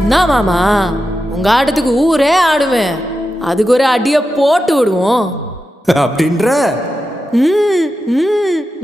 என்ன மாமா, உங்க ஆட்டத்துக்கு ஊரே ஆடுவேன். அதுக்கு ஒரு அடியை போட்டு விடுவோம் அப்படின்ற ம் ம்